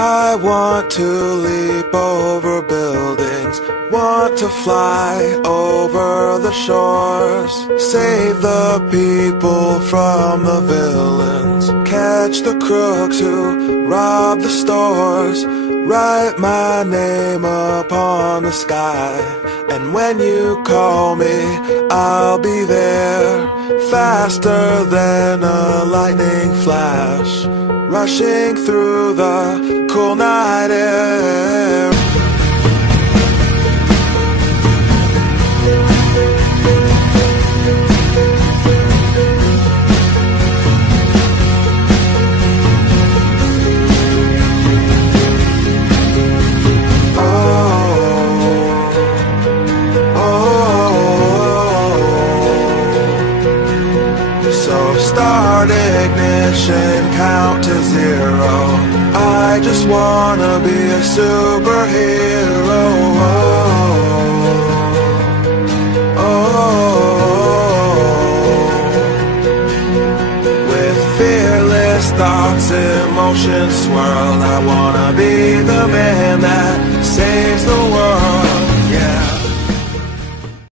I want to leap over buildings, want to fly over the shores, save the people from the villains, catch the crooks who rob the stores, write my name upon the sky, and when you call me, I'll be there, faster than a lightning flash, rushing through the cool night air. Start ignition, count to zero. I just wanna be a superhero. With fearless thoughts, emotions swirl. I wanna be the man that saves the world.